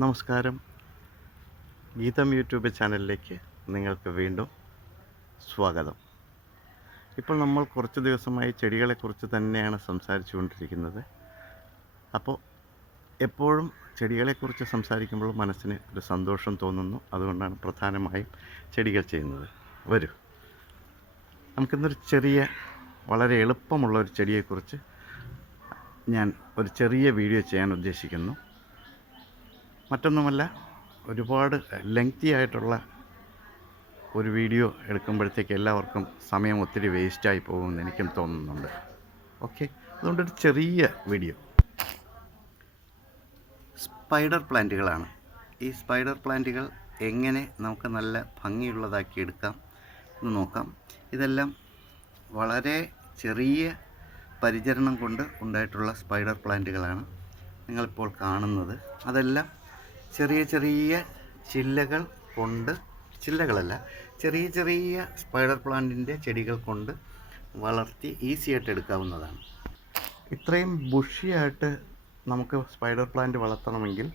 നമസ്കാരം. ഗീതം യൂട്യൂബ് ചാനലിലേക്ക് നിങ്ങൾക്ക് വീണ്ടും സ്വാഗതം. ഇപ്പോൾ നമ്മൾ കുറച്ച് ദിവസമായി ചെടികളെക്കുറിച്ച് തന്നെയാണ് സംസാരിച്ചു കൊണ്ടിരിക്കുന്നത്. അപ്പോൾ എപ്പോഴും ചെടികളെക്കുറിച്ച് സംസാരിക്കുമ്പോൾ മനസ്സിന് ഒരു സന്തോഷം തോന്നുന്നു. അതുകൊണ്ടാണ് പ്രധാനമായും ചെടികൾ ചെയ്യുന്നത്. വരൂ, നമുക്കിന്നൊരു വളരെ എളുപ്പമുള്ള ഒരു ചെടിയെക്കുറിച്ച് ഞാൻ ഒരു ചെറിയ വീഡിയോ ചെയ്യാൻ ഉദ്ദേശിക്കുന്നു. മറ്റൊന്നുമല്ല, ഒരുപാട് ലെങ്തി ആയിട്ടുള്ള ഒരു വീഡിയോ എടുക്കുമ്പോഴത്തേക്ക് എല്ലാവർക്കും സമയം ഒത്തിരി വേസ്റ്റായി പോകുമെന്ന് എനിക്കും തോന്നുന്നുണ്ട്. ഓക്കെ, അതുകൊണ്ടൊരു ചെറിയ വീഡിയോ. സ്പൈഡർ പ്ലാന്റുകളാണ്. ഈ സ്പൈഡർ പ്ലാന്റുകൾ എങ്ങനെ നമുക്ക് നല്ല ഭംഗിയുള്ളതാക്കി എടുക്കാം എന്ന് നോക്കാം. ഇതെല്ലാം വളരെ ചെറിയ പരിചരണം കൊണ്ട് ഉണ്ടായിട്ടുള്ള സ്പൈഡർ പ്ലാന്റുകളാണ് നിങ്ങളിപ്പോൾ കാണുന്നത്. അതെല്ലാം ചെറിയ ചെറിയ ചെറിയ ചെറിയ സ്പൈഡർ പ്ലാന്റിൻ്റെ ചെടികൾ കൊണ്ട് വളർത്തി ഈസിയായിട്ട് എടുക്കാവുന്നതാണ്. ഇത്രയും ബുഷിയായിട്ട് നമുക്ക് സ്പൈഡർ പ്ലാന്റ് വളർത്തണമെങ്കിൽ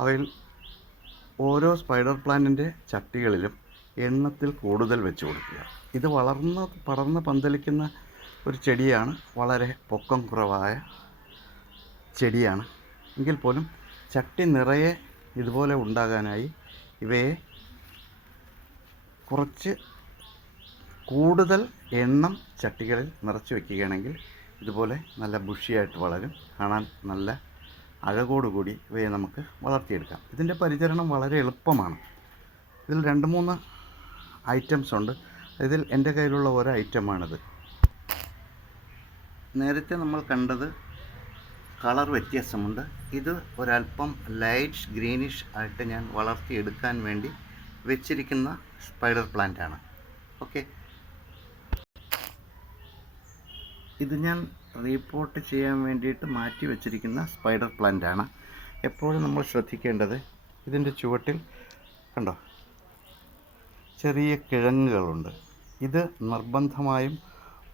അവയിൽ ഓരോ സ്പൈഡർ പ്ലാന്റിൻ്റെ ചട്ടികളിലും എണ്ണത്തിൽ കൂടുതൽ വെച്ച് കൊടുക്കുക. ഇത് പടർന്ന് പന്തലിക്കുന്ന ഒരു ചെടിയാണ്. വളരെ പൊക്കം കുറവായ ചെടിയാണ്. എങ്കിൽ പോലും ചട്ടി നിറയെ ഇതുപോലെ ഉണ്ടാകാനായി ഇവയെ കുറച്ച് കൂടുതൽ എണ്ണം ചട്ടികളിൽ നിറച്ച് വയ്ക്കുകയാണെങ്കിൽ ഇതുപോലെ നല്ല ബുഷിയായിട്ട് വളരും. കാണാൻ നല്ല അഴകോടുകൂടി ഇവയെ നമുക്ക് വളർത്തിയെടുക്കാം. ഇതിൻ്റെ പരിചരണം വളരെ എളുപ്പമാണ്. ഇതിൽ 2-3 ഐറ്റംസ് ഉണ്ട്. ഇതിൽ എൻ്റെ കയ്യിലുള്ള ഒരു ഐറ്റമാണിത്. നേരത്തെ നമ്മൾ കണ്ടത് കളർ വ്യത്യാസമുണ്ട്. ഇത് ഒരല്പം ലൈറ്റ് ഗ്രീനിഷ് ആയിട്ട് ഞാൻ വളർത്തിയെടുക്കാൻ വേണ്ടി വെച്ചിരിക്കുന്ന സ്പൈഡർ പ്ലാന്റാണ്. ഓക്കെ, ഇത് ഞാൻ റീപോർട്ട് ചെയ്യാൻ വേണ്ടിയിട്ട് മാറ്റി വെച്ചിരിക്കുന്ന സ്പൈഡർ പ്ലാന്റാണ്. എപ്പോഴും നമ്മൾ ശ്രദ്ധിക്കേണ്ടത്, ഇതിൻ്റെ ചുവട്ടിൽ കണ്ടോ ചെറിയ കിഴങ്ങുകളുണ്ട്. ഇത് നിർബന്ധമായും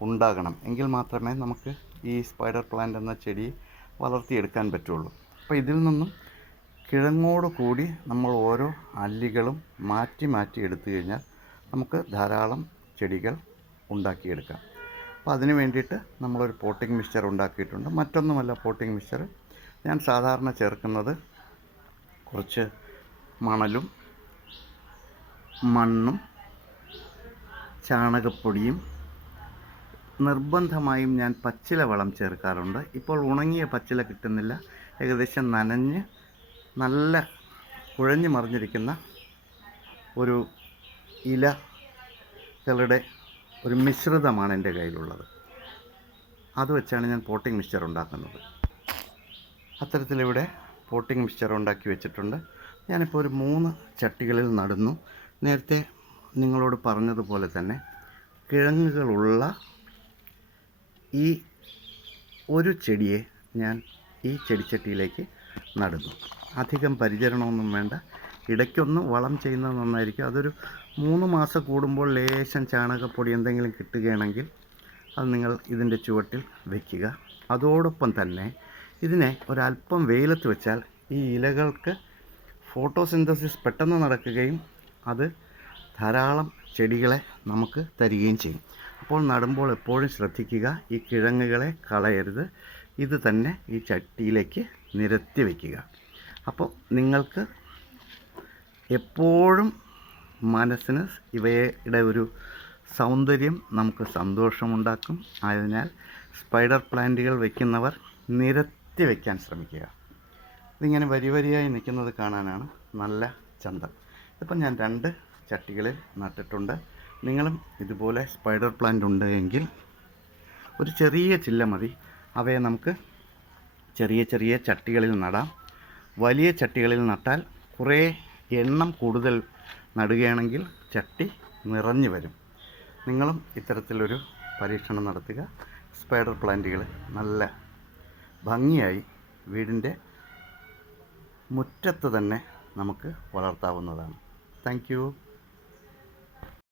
ഉണ്ടാകണം. എങ്കിൽ മാത്രമേ നമുക്ക് ഈ സ്പൈഡർ പ്ലാന്റ് എന്ന ചെടി വളർത്തിയെടുക്കാൻ പറ്റുള്ളൂ. അപ്പോൾ ഇതിൽ നിന്നും കിഴങ്ങോട് കൂടി നമ്മൾ ഓരോ അല്ലികളും മാറ്റി എടുത്തു കഴിഞ്ഞാൽ നമുക്ക് ധാരാളം ചെടികൾ ഉണ്ടാക്കിയെടുക്കാം. അപ്പോൾ അതിന് വേണ്ടിയിട്ട് നമ്മളൊരു പോട്ടിംഗ് മിക്സ്ചർ ഉണ്ടാക്കിയിട്ടുണ്ട്. മറ്റൊന്നുമല്ല, പോട്ടിംഗ് മിക്സ്ചർ ഞാൻ സാധാരണ ചേർക്കുന്നത് കുറച്ച് മണലും മണ്ണും ചാണകപ്പൊടിയും, നിർബന്ധമായും ഞാൻ പച്ചില വളം ചേർക്കാറുണ്ട്. ഇപ്പോൾ ഉണങ്ങിയ പച്ചില കിട്ടുന്നില്ല. ഏകദേശം നനഞ്ഞ് നല്ല കുഴഞ്ഞു മറിഞ്ഞിരിക്കുന്ന ഒരു ഇലകളുടെ ഒരു മിശ്രിതമാണ് എൻ്റെ കയ്യിലുള്ളത്. അത് വെച്ചാണ് ഞാൻ പോട്ടിംഗ് മിക്സ്ചർ ഉണ്ടാക്കുന്നത്. അത്തരത്തിലിവിടെ പോട്ടിംഗ് മിക്സ്ചർ ഉണ്ടാക്കി വെച്ചിട്ടുണ്ട്. ഞാനിപ്പോൾ ഒരു 3 ചട്ടികളിൽ നടുന്നു. നേരത്തെ നിങ്ങളോട് പറഞ്ഞതുപോലെ തന്നെ കിഴങ്ങുകളുള്ള ഈ ഒരു ചെടിയെ ഞാൻ ഈ ചെടിച്ചട്ടിയിലേക്ക് നടുന്നു. അധികം പരിചരണമൊന്നും വേണ്ട. ഇടയ്ക്കൊന്ന് വളം ചെയ്യുന്നത് നന്നായിരിക്കും. അതൊരു 3 മാസം കൂടുമ്പോൾ ലേശം ചാണകപ്പൊടി എന്തെങ്കിലും കിട്ടുകയാണെങ്കിൽ അത് നിങ്ങൾ ഇതിൻ്റെ ചുവട്ടിൽ വയ്ക്കുക. അതോടൊപ്പം തന്നെ ഇതിനെ ഒരല്പം വെയിലത്ത് വെച്ചാൽ ഈ ഇലകൾക്ക് ഫോട്ടോസിന്തസിസ് പെട്ടെന്ന് നടക്കുകയും അത് ധാരാളം ചെടികളെ നമുക്ക് തരികയും ചെയ്യും. അപ്പോൾ നടുമ്പോൾ എപ്പോഴും ശ്രദ്ധിക്കുക, ഈ കിഴങ്ങുകളെ കളയരുത്. ഇത് തന്നെ ഈ ചട്ടിയിലേക്ക് നിരത്തി വയ്ക്കുക. അപ്പോൾ നിങ്ങൾക്ക് എപ്പോഴും മനസ്സിന് ഇവയുടെ ഒരു സൗന്ദര്യം നമുക്ക് സന്തോഷമുണ്ടാക്കും. ആയതിനാൽ സ്പൈഡർ പ്ലാന്റുകൾ വയ്ക്കുന്നവർ നിരത്തി വയ്ക്കാൻ ശ്രമിക്കുക. ഇതിങ്ങനെ വരിയായി നിൽക്കുന്നത് കാണാനാണ് നല്ല ചന്തം. ഇതിപ്പം ഞാൻ 2 ചട്ടികളിൽ നട്ടിട്ടുണ്ട്. നിങ്ങളും ഇതുപോലെ സ്പൈഡർ പ്ലാന്റ് ഉണ്ട് എങ്കിൽ ഒരു ചെറിയ ചില്ല മതി. അവയെ നമുക്ക് ചെറിയ ചെറിയ ചട്ടികളിൽ നടാം. വലിയ ചട്ടികളിൽ നട്ടാൽ കുറേ എണ്ണം കൂടുതൽ നടുകയാണെങ്കിൽ ചട്ടി നിറഞ്ഞു വരും. നിങ്ങളും ഇത്തരത്തിലൊരു പരീക്ഷണം നടത്തുക. സ്പൈഡർ പ്ലാന്റുകൾ നല്ല ഭംഗിയായി വീടിൻ്റെ മുറ്റത്ത് തന്നെ നമുക്ക് വളർത്താവുന്നതാണ്. Thank you.